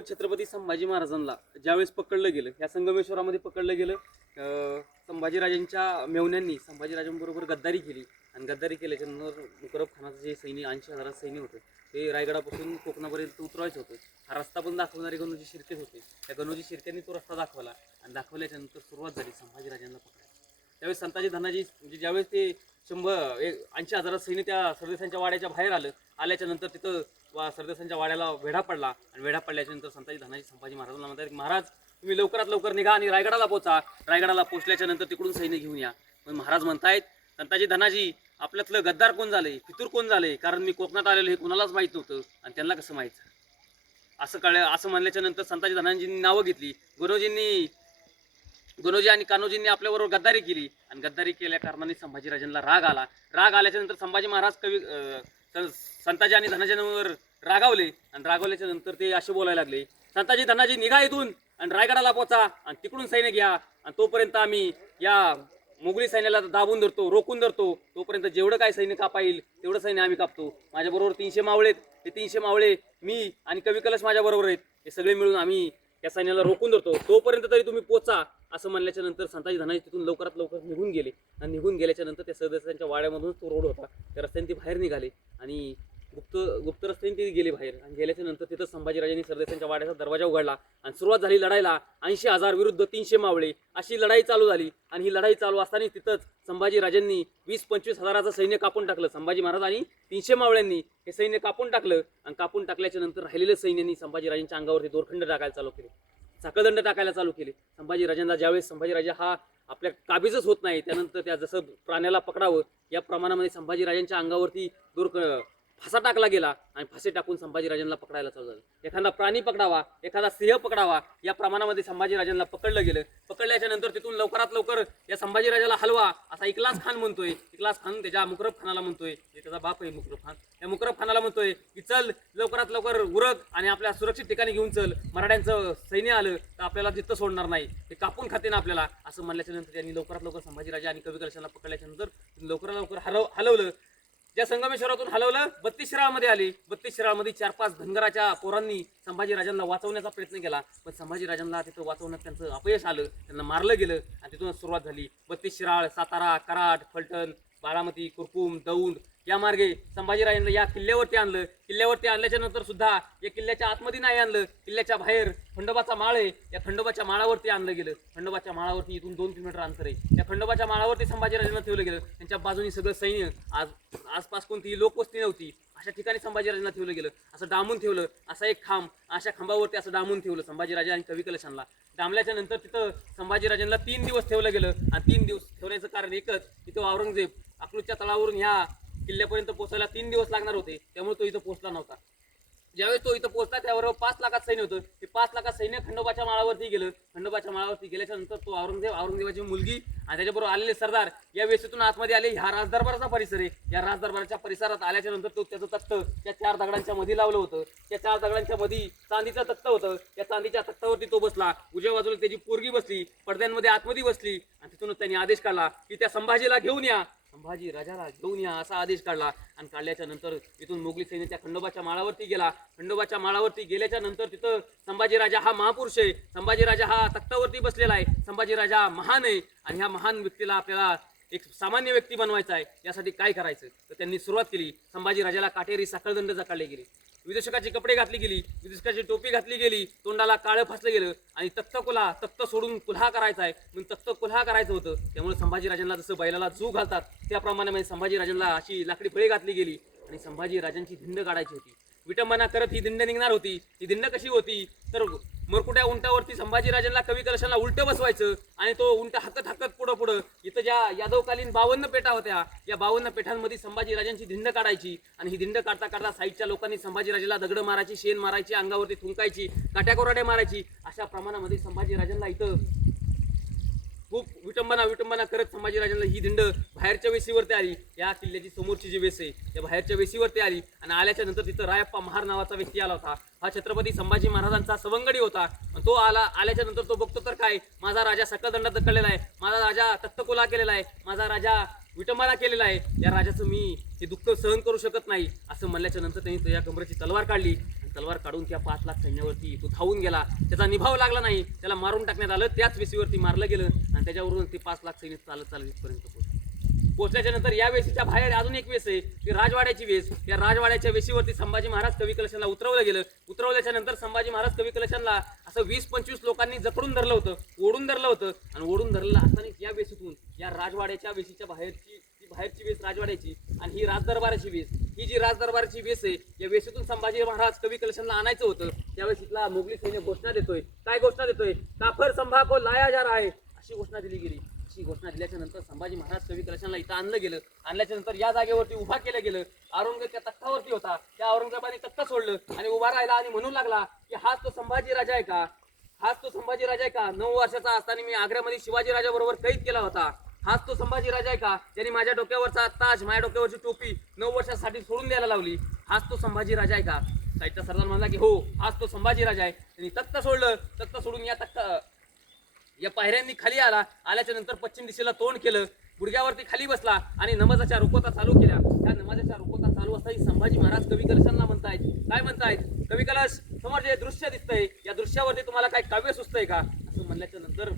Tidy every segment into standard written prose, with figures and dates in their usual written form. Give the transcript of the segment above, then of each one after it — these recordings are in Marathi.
छत्रपतीवर छत्रपती संभाजी महाराजांना ज्यावेळेस पकडलं गेलं, या संगमेश्वरामध्ये पकडलं गेलं, संभाजीराजांच्या मेव्हण्यांनी संभाजीराजांबरोबर गद्दारी केली आणि गद्दारी केल्याच्यानंतर मुकरब खानाचं जे सैन्य 80,000 सैन्य होतं ते रायगडापासून कोकणापर्यंत उतरवायचं होतं. हा रस्ता पण दाखवणारे गणोजी शिर्केच होते. त्या गणोजी शिर्क्यांनी तो रस्ता दाखवला आणि दाखवल्याच्यानंतर सुरुवात झाली संभाजीराजांना पकडायला. त्यावेळेस संताजी धनाजी म्हणजे ज्यावेळेस ते 80,000 सैन्य त्या सरदेसांच्या वाड्याच्या बाहेर आल्याच्या नंतर तिथं सरदेसांच्या वाड्याला वेढा पडला आणि वेढा पडल्याच्या नंतर संताजी धनाजी संभाजी महाराजांना म्हणतात की महाराज तुम्ही लवकरात लवकर निघा आणि रायगडाला पोचा. रायगडाला पोचल्याच्या नंतर तिकडून सैन्य घेऊन या. पण महाराज म्हणतायत संताजी धनाजी आपल्यातलं गद्दार कोण झालंय, फितूर कोण झालंय, कारण मी कोकणात आलेलो हे कोणालाच माहीत नव्हतं आणि त्यांना कसं माहीत असं म्हणल्याच्या नंतर संताजी धनाजींनी नावं घेतली. गणोजी आणि कान्होजींनी आपल्याबरोबर गद्दारी केली आणि गद्दारी केल्या कारणाने संभाजीराजांना राग आला. राग आल्याच्या नंतर संभाजी महाराज संताजी आणि धनाजींवर रागावले आणि रागावल्याच्या नंतर ते असे बोलायला लागले, संताजी धनाजी निघा इथून आणि रायगडाला पोचा आणि तिकडून सैन्य घ्या आणि तोपर्यंत आम्ही या मोगली सैन्याला दाबून धरतो, रोखून धरतो. तोपर्यंत जेवढं काय सैन्य कापा येईल तेवढं सैन्य आम्ही कापतो. माझ्याबरोबर 300 मावळे आहेत, ते 300 मावळे मी आणि कवी कलश माझ्याबरोबर आहेत, हे सगळे मिळून आम्ही या सैन्याला रोखून धरतो. तोपर्यंत तरी तुम्ही पोचा असं म्हणल्याच्या नंतर संताजी धनाजी तिथून लवकरात लवकर निघून गेले आणि निघून गेल्याच्या नंतर त्या सरदेसांच्या वाड्यामधून तो रोड होता त्या रस्त्याने ते बाहेर निघाले आणि गुप्त रस्त्याने ते गेले बाहेर आणि गेल्याच्या नंतर तिथं संभाजीराजांनी सरदेसांच्या वाड्याचा दरवाजा उघडला आणि सुरुवात झाली लढाईला. 80,000 विरुद्ध 300 मावळे अशी लढाई चालू झाली आणि ही लढाई चालू असताना तिथंच संभाजीराजांनी 20-25 हजाराचं सैन्य कापून टाकलं. संभाजी महाराज आणि 300 मावळ्यांनी हे सैन्य कापून टाकलं आणि कापून टाकल्याच्या नंतर राहिलेलं सैन्यांनी संभाजीराजांच्या अंगावरती दोरखंड टाकायला चालू केले, साखळदंड टाकायला चालू केले. संभाजीराजांना ज्यावेळेस संभाजीराजा हा आपल्या काबीजच होत नाही त्यानंतर त्या जसं प्राण्याला पकडावं या प्रमाणामध्ये संभाजीराजांच्या अंगावरती फासा टाकला गेला आणि फासे टाकून संभाजीराजांना पकडायला चालू झालं. एखादा प्राणी पकडावा, एखादा सिंह पकडावा या प्रमाणामध्ये संभाजीराजांना पकडलं गेलं. पकडल्याच्या नंतर तिथून लवकरात लवकर या संभाजीराजाला हलवा असा इकलास खान म्हणतोय. इकलास खान त्याच्या मुकरब खानाला म्हणतोय, त्याचा बाप आहे मुकरब खान, त्या मुकरब खानाला म्हणतोय की चल लवकरात लवकर उरक आणि आपल्या सुरक्षित ठिकाणी घेऊन चल, मराठ्यांचं सैन्य आलं तर आपल्याला तिथं सोडणार नाही, ते कापून खाते ना आपल्याला. असं म्हणल्याच्या नंतर त्यांनी लवकरात लवकर संभाजीराजा आणि कवी कलशांना पकडल्याच्या नंतर लवकरात लवकर हलवलं. ज्या संगमेश्वरातून हलवलं 32 शिराळमध्ये आले. 32 शिराळमध्ये 4-5 धनगराच्या पोरांनी संभाजीराजांना वाचवण्याचा प्रयत्न केला पण संभाजीराजांना तिथं वाचवण्यात त्यांचं अपयश आलं, त्यांना मारलं गेलं आणि तिथून सुरुवात झाली. 32 शिराळ, सातारा, कराड, फलटण, बारामती, कुरकुम, दौंड या मार्गे संभाजीराजांना या किल्ल्यावरती आणलं. किल्ल्यावरती आणल्याच्या नंतर सुद्धा या किल्ल्याच्या आतमध्ये नाही आणलं, किल्ल्याच्या बाहेर खंडोबाचा माळ आहे, या खंडोबाच्या माळावरती आणलं गेलं. खंडोबाच्या माळावरती इथून 2 किलोमीटर अंतर आहे. त्या खंडोबाच्या माळावरती संभाजीराजांना ठेवलं गेलं. त्यांच्या बाजूनी सगळं सैन्य, आसपास कोणतीही लोकवस्ती नव्हती अशा ठिकाणी संभाजीराजांना ठेवलं गेलं. असं डांबून ठेवलं, असा एक खांब अशा खांबावरती असं डांबून ठेवलं संभाजीराजा आणि कवी कलशांना. डांबल्याच्या नंतर तिथं संभाजीराजांना 3 दिवस ठेवलं गेलं आणि 3 दिवस ठेवण्याचं कारण एकच, तिथं औरंगजेब अकलूजच्या तळावरून ह्या किल्ल्यापर्यंत पोहोचायला 3 दिवस लागणार होते, त्यामुळे तो इथं पोहोचला नव्हता. ज्यावेळेस तो इथं पोहोचला त्याबरोबर 5 लाखात सैन्य होतं. ते 5 लाखात सैन्य खंडोबाच्या माळावरती गेलं. खंडोबाच्या माळावरती गेल्याच्या नंतर तो औरंगजेबाची मुलगी आणि त्याच्याबरोबर आलेले सरदार या वेशीतून आतमध्ये आले. हा राजदरबाराचा परिसर आहे. या राजदरबाराच्या परिसरात आल्याच्या नंतर तो त्याचं तख्त त्या 4 दगडांच्या मध्ये लावलं होतं. त्या 4 दगडांच्या मध्ये चांदीचं तख्त होतं. त्या चांदीच्या तख्तावरती तो बसला. उजव्या बाजूला त्याची पोरगी बसली, पडद्यांमध्ये आतमध्ये बसली आणि तिथून त्यांनी आदेश काढला की त्या संभाजीला घेऊन या, संभाजी राजाला घेऊन या असा आदेश काढला. आणि काढल्याच्या नंतर इथून मोगली सैन्य त्या खंडोबाच्या माळावरती गेला. खंडोबाच्या माळावरती गेल्याच्या नंतर तिथं संभाजीराजा हा महापुरुष आहे, संभाजीराजा हा तख्तावरती बसलेला आहे, संभाजीराजा महान आहे आणि ह्या महान व्यक्तीला आपल्याला एक सामान्य व्यक्ती बनवायचा आहे. यासाठी काय करायचं तर त्यांनी सुरुवात केली. संभाजीराजाला काटेरी साखळदंड जाळले गेले, विदेशकाचे कपडे घातले गेली, विदेशकाची टोपी घातली गेली, तोंडाला काळं फासलं गेलं आणि तख्त सोडून कुल्हा करायचा आहे म्हणून तख्त कुल्हा करायचं होतं. त्यामुळे संभाजीराजांना जसं बैलाला जू घालतात त्याप्रमाणे संभाजीराजांना अशी लाकडी फळी घातली गेली आणि संभाजीराजांची धिंड काढायची होती. विटंबना करत ही दिंड निघणार होती. ही दिंड कशी होती तर मरकुट्या उंटावरती संभाजीराजांना कवी कलशांना उलटं बसवायचं आणि तो उंट हाकत पुढं इथं ज्या यादवकालीन 52 पेठा होत्या या 52 पेठांमध्ये संभाजीराजांची दिंड काढायची आणि ही दिंड काढता काढता साईडच्या लोकांनी संभाजीराजाला दगड मारायची, शेण मारायची, अंगावरती थुंकायची, काट्याकोराडे मारायची. अशा प्रमाणामध्ये संभाजीराजांना इथं खूप विटंबना करत संभाजीराजांना ही दिंड बाहेरच्या वेशीवरती आली. या किल्ल्याची समोरची जी वेस आहे त्या बाहेरच्या वेशीवरती आली आणि आल्याच्या नंतर तिथं रायप्पा महार नावाचा व्यक्ती आला होता. हा छत्रपती संभाजी महाराजांचा सवंगडी होता. तो आल्याच्या नंतर तो बघतो तर काय, माझा राजा सकळदंडात ढकललेला आहे, माझा राजा तख्तकुला केलेला आहे, माझा राजा विटंबना केलेला आहे, या राजाचं मी हे दुःख सहन करू शकत नाही असं म्हणल्याच्या नंतर त्यांनी या कमरेची तलवार काढली. आणि तलवार काढून त्या 5 लाख सैन्यावरती तो धावून गेला. त्याचा निभाव लागला नाही, त्याला मारून टाकण्यात आलं. त्याच वेशीवरती मारलं गेलं आणि त्याच्यावरून ते 5 लाख सैनिक चालत चालत इथपर्यंत पोहोचल्याच्या नंतर या वेशीच्या बाहेर अजून एक वेस आहे, ती राजवाड्याची वेस. या राजवाड्याच्या वेशीवरती संभाजी महाराज कवी कलशांना उतरवलं गेलं. उतरवल्याच्या नंतर संभाजी महाराज कवी कलशांना असं 20-25 लोकांनी जखडून धरलं होतं, ओढून धरलं होतं. आणि ओढून धरलं असताना या वेशीतून या राजवाड्याच्या वेशीच्या बाहेरची वेस राजवाड्याची आणि ही राजदरबाराची वेस, ही जी राजदरबाराची वेस आहे, या वेशीतून संभाजी महाराज कवी कलशांना आणायचं होतं. त्यावेळेस इथला मोगली सैन्य घोषणा देतोय. काय घोषणा देतोय? काफर संभा को लाया जा रहा है, अशी घोषणा दिली गेली. अशी घोषणा दिल्याच्या नंतर संभाजी महाराज कवी कलशांना इथं आणलं गेलं. आणल्याच्या नंतर या जागेवरती उभा केलं गेलं. औरंगजेब त्या तख्तावरती होता. त्या औरंगजेबाने तख्त सोडलं आणि उभा राहिला आणि म्हणू लागला की हाच तो संभाजी राजा आहे का? हाच तो संभाजी राजा आहे का? 9 वर्षाचा असताना मी आग्र्यामध्ये शिवाजी राजा बरोबर कैद केला होता. हाच तो संभाजी राजा आहे का? ज्यांनी माझ्या डोक्यावरचा ताज, माझ्या डोक्यावरची टोपी 9 वर्षासाठी सोडून द्यायला लावली. हाच तो संभाजी राजा आहे का? साहित्य सरदार म्हणला की हो, हाच तो संभाजी राजा आहे. त्यांनी तख्त सोडलं. तख्त सोडून या पायऱ्यांनी खाली आल्याच्या नंतर पश्चिम दिशेला तोंड केलं. गुडघ्यावरती खाली बसला आणि नमाजाच्या रुकोता चालू केल्या. त्या नमाजाच्या रुकोता चालू असताना संभाजी महाराज कवी कलशांना म्हणतायत, काय म्हणतायत? कवी कलश, समोर जे दृश्य दिसतंय, या दृश्यावरती तुम्हाला काय काव्य सुचतंय का? असं म्हणल्याच्या नंतर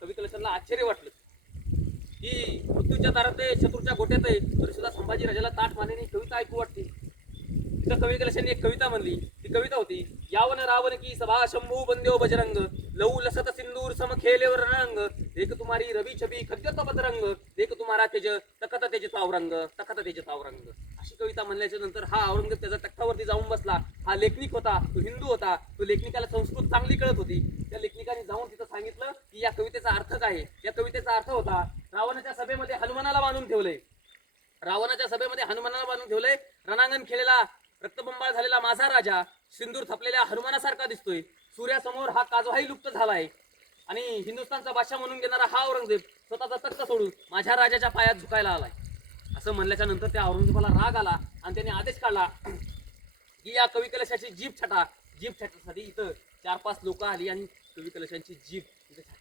कवी कलशांना आश्चर्य वाटलं की मृत्यूच्या दारात आहे, शत्रूच्या गोट्यात आहे, तरी सुद्धा संभाजी राजाला ताठ मानेने कविता ऐकू वाटते. तिथं कवी कलशांनी एक कविता म्हणली. ती कविता होती, यावन रावण की सभा शंभू बंदेव बजरंग, लऊ लसत सिंदूर सम खेले रणरंग, देख तुम्हारी रवि छबी खद्यत बदरंग, देख तुम्हारा तेज तखत तेज तावरंग, तखत तेज तावरंग. अशी कविता म्हणल्याच्या नंतर हा औरंगजेब त्याच्या तख्तावरती जाऊन बसला. हा लेखनिक होता, तो हिंदू होता. तो लेखनिकाला संस्कृत चांगली कळत होती. त्या लेखनिकाने जाऊन तिथं सांगितलं की या कवितेचा अर्थ काय आहे. या कवितेचा अर्थ होता, रावणाच्या सभेमध्ये हनुमानाला बांधून ठेवलंय. रावणाच्या सभेमध्ये हनुमानाला बांधून ठेवलंय. रणांगण खेळलेला, रक्तबंबाळ झालेला माझा राजा सिंदूर थपलेल्या हनुमानासारखा दिसतोय. सूर्यासमोर हा काजवाही लुप्त झालाय आणि हिंदुस्थानचा बादशाह म्हणून घेणारा हा औरंगजेब स्वतःचा तख्त सोडून माझ्या राजाच्या पायात झुकायला आलाय. असं म्हणल्याच्या नंतर त्या औरंगजेबाला राग आला आणि त्याने आदेश काढला की या कवी कलशाची जीभ छाटण्यासाठी इथं 4-5 लोक आली आणि कवी कलशांची जीभ इथं छाटली.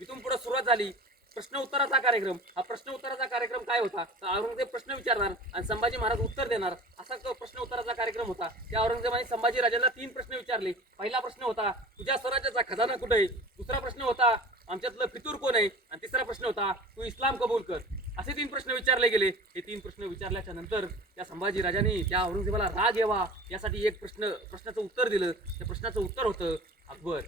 इथून पुढे सुरुवात झाली प्रश्न उत्तराचा कार्यक्रम. हा प्रश्न उत्तराचा कार्यक्रम काय होता? तर औरंगजेब प्रश्न विचारणार आणि संभाजी महाराज उत्तर देणार, असा प्रश्न उत्तराचा कार्यक्रम होता. त्या औरंगजेबाने संभाजी राजांना 3 प्रश्न विचारले. पहिला प्रश्न होता, तुझ्या स्वराज्याचा खजाना कुठे आहे? दुसरा प्रश्न होता, आमच्यातलं फितूर कोण आहे? आणि तिसरा प्रश्न होता, तू इस्लाम कबूल कर. असे 3 प्रश्न विचारले गेले. हे 3 प्रश्न विचारल्याच्या नंतर त्या संभाजी राजांनी त्या औरंगजेबाला राग यावा यासाठी एक प्रश्नाचं उत्तर दिलं. त्या प्रश्नाचं उत्तर होतं अकबर.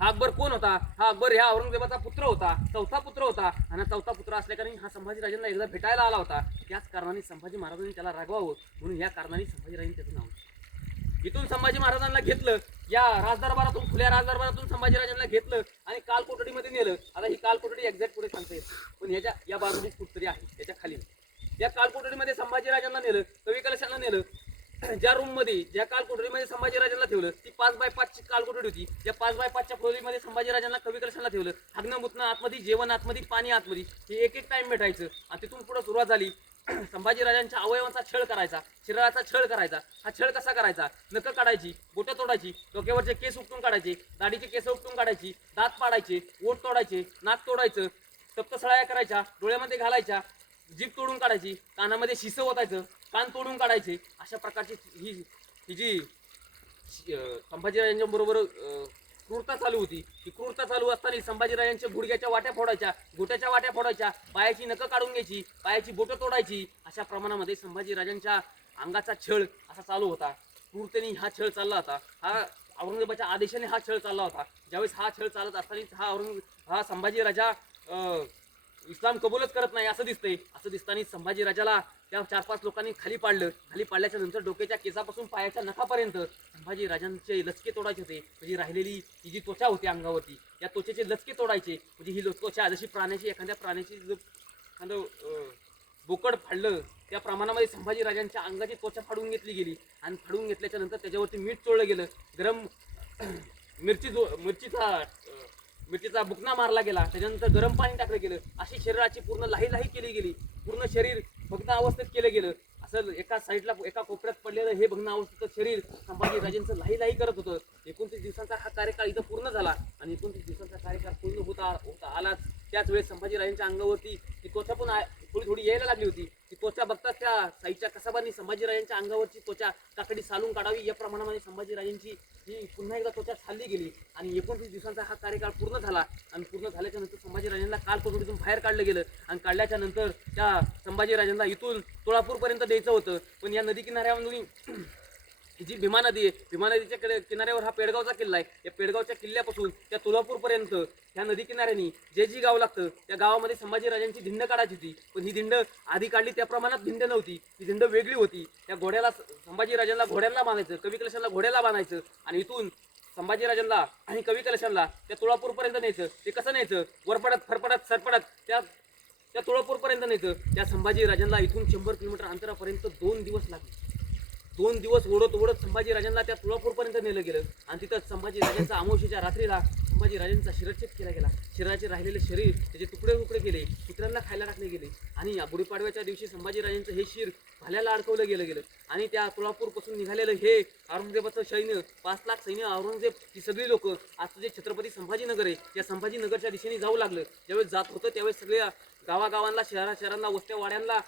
हा अकबर कोण होता? हा अकबर ह्या औरंगजेबाचा पुत्र होता, 4था पुत्र होता. आणि 4था पुत्र असल्याकारणी हा संभाजी राजांना एकदा भेटायला आला होता. त्याच कारणाने संभाजी महाराजांनी त्याला रागवावं म्हणून या कारणाने संभाजीराजांनी त्याचं नाव. इथून संभाजी महाराजांना घेतलं, या राजदरबारातून, खुल्या राजदरबारातून संभाजीराजांना घेतलं आणि कालकोठडीमध्ये नेलं. आता ही कालकोठडी एक्झॅक्ट पुढे सांगता येत, पण या बाजूला कुठतरी आहे, त्याच्या खाली. या कालकोठडीमध्ये संभाजीराजांना नेलं, कवी कलशांना नेलं. ज्या कालकोठडीमध्ये संभाजीराजांना ठेवलं ती 5x5 ची कालकोठडी होती. या 5x5 खोलीमध्ये संभाजीराजांना कवी कलशांना ठेवलं. हागणं मुतणं आतमध्ये, जेवण आतमध्ये, पाणी आतमध्ये, हे एक टाइम भेटायचं. आणि तिथून पुढे सुरुवात झाली संभाजीराजांच्या अवयवांचा छळ करायचा, शरीराचा छळ करायचा. हा छळ कसा करायचा? नखं काढायची, बोटं तोडायची, डोक्यावरचे केस उपटून काढायचे, दाढीचे केस उपटून काढायची, दात पाडायचे, ओठ तोडायचे, नाक तोडायचं, सप्तसळाया करायच्या, डोळ्यामध्ये घालायच्या, जीभ तोडून काढायची, कानामध्ये शिसं ओतायचं, कान तोडून काढायचे. अशा प्रकारची ही जी संभाजीराजांच्या बरोबर क्रूरता चालू होती. ही क्रूरता चालू असताना संभाजीराजांच्या गुडघ्याच्या वाट्या फोडायच्या, गोट्याच्या वाट्या फोडायच्या, पायाची नखं काढून घ्यायची, पायाची बोटं तोडायची. अशा प्रमाणामध्ये संभाजीराजांच्या अंगाचा छळ असा चालू होता. क्रूरतेने हा छळ चालला होता. हा औरंगजेबाच्या आदेशाने हा छळ चालला होता. ज्यावेळेस हा छळ चालत असताना हा संभाजी राजा इस्लाम कबूलच करत नाही असं दिसतंय. असं दिसताना संभाजी राजाला त्या 4-5 लोकांनी खाली पाडलं. खाली पाडल्याच्या नंतर डोक्याच्या केसापासून पायाच्या नखापर्यंत संभाजी राजांचे लचके तोडायचे होते. म्हणजे राहिलेली ही जी त्वचा होती अंगावरती, या त्वचेचे लचके तोडायचे. म्हणजे ही त्वचा जशी एखाद्या प्राण्याची एखादं बोकड फाडलं त्या प्रमाणामध्ये संभाजी राजांच्या अंगाची त्वचा फाडून घेतली गेली. आणि फाडून घेतल्याच्या नंतर त्याच्यावरती मीठ चोळलं गेलं. गरम मिरचीचा बुकना मारला गेला. त्याच्यानंतर गरम पाणी टाकलं गेलं. अशी शरीराची पूर्ण लाही केली गेली. पूर्ण शरीर भग्न अवस्थेत केलं गेलं. असं एका साईडला एका कोपऱ्यात पडलेलं हे भग्न अवस्थेचं शरीर संभाजी राजांचं लाही करत होतं. 29 दिवसांचा हा कार्यकाळ इथं पूर्ण झाला आणि 29 दिवसांचा कार्यकाळ पूर्ण होता आलाच त्याच वेळेस संभाजीराजांच्या अंगावरती ती त्वचा पण थोडी थोडी यायला लागली होती. ती त्वचा बघताच त्या साईच्या कसाबांनी संभाजीराजांच्या अंगावरची त्वचा काकडी सालून काढावी या प्रमाणामध्ये संभाजीराजांची ही पुन्हा एकदा त्वचा छालली गेली आणि 29 दिवसांचा हा कार्यकाळ पूर्ण झाला आणि पूर्ण झाल्याच्या नंतर संभाजीराजांना काल कोठडीतून बाहेर काढलं गेलं आणि काढल्याच्या नंतर त्या संभाजीराजांना इथून तुळापूरपर्यंत द्यायचं होतं. पण या नदी किनाऱ्यावरून जी भीमा नदी आहे, भीमा नदीच्या किनाऱ्यावर हा पेडगावचा किल्ला आहे. या पेडगावच्या किल्ल्यापासून त्या तुळापूरपर्यंत ह्या नदी किनाऱ्यानी जे गाव लागतं त्या गावामध्ये संभाजीराजांची धिंड काढायची होती. पण ही धिंड आधी काढली त्या प्रमाणात धिंड नव्हती, ही धिंड वेगळी होती. त्या घोड्याला संभाजीराजांना घोड्यांना बांधायचं, कवी कलशांना घोड्याला बांधायचं आणि इथून संभाजीराजांना आणि कवी कलशांना त्या तुळापूरपर्यंत न्यायचं. ते कसं न्यायचं? वरपडत फरपडत सरपडत त्या तुळापूरपर्यंत न्यायचं. त्या संभाजीराजांना इथून 100 किलोमीटर अंतरापर्यंत 2 दिवस लागले. 2 दिवस ओढत संभाजीराजांना त्या तुळापूरपर्यंत नेलं गेलं आणि तिथं संभाजीराजांचा अमावस्येच्या रात्रीला संभाजीराजांचा शिरच्छेद केला गेला. शरीराचे राहिलेले शरीर त्याचे तुकडे केले, कुत्र्यांना खायला टाकले गेले आणि या गुढीपाडव्याच्या दिवशी संभाजीराजांचं हे शिर भाल्याला अडकवलं गेलं आणि त्या तुळापूरपासून निघालेलं हे औरंगजेबाचं सैन्य 5 लाख सैन्य औरंगजेब ही सगळी लोक आज जे छत्रपती संभाजीनगर आहे या संभाजीनगरच्या दिशेने जाऊ लागलं. ज्यावेळेस जात होतं त्यावेळेस सगळ्या गावागावांना शहरांना वस्त्या वाड्यांना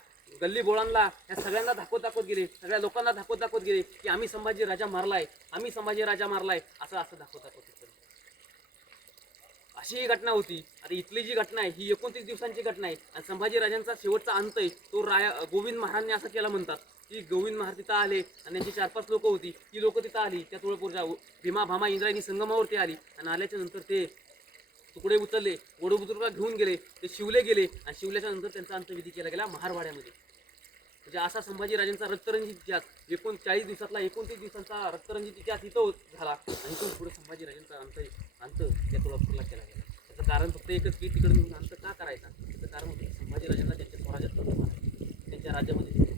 गल्ली बोळांना या सगळ्यांना दाखवत गेले, सगळ्या लोकांना दाखवत गेले की आम्ही संभाजी राजा मारलाय असं दाखवत होते. अशी ही घटना होती. आता इथली जी घटना आहे ही 29 दिवसांची घटना आहे आणि संभाजीराजांचा शेवटचा अंत आहे तो गोविंद महाराजांनी असं केला म्हणतात की गोविंद महाराज तिथं आले आणि त्यांची 4-5 लोक होती. ती लोक तिथं आली त्या तुळपूरच्या भीमा भामा इंद्रायणी संगमावरती आली आणि आल्याच्या नंतर ते तुकडे उचलले, वडूबुजुर्गला घेऊन गेले, ते शिवले गेले आणि शिवल्याच्या नंतर त्यांचा अंत्यविधी केला गेला महारवाड्यामध्ये. म्हणजे असा संभाजीराजांचा रक्तरंजित इतिहास 39 दिवसातला 29 दिवसांचा रक्तरंजित इतिहास इथं झाला आणि इथून पुढे संभाजीराजांचा अंत या तुळापूरला केला गेला. त्याचं कारण फक्त एकच की तिकडे नेऊन अंत का करायचा? त्याचं कारण होतं संभाजीराजांना त्यांच्या स्वराज्यात त्यांच्या राज्यामध्ये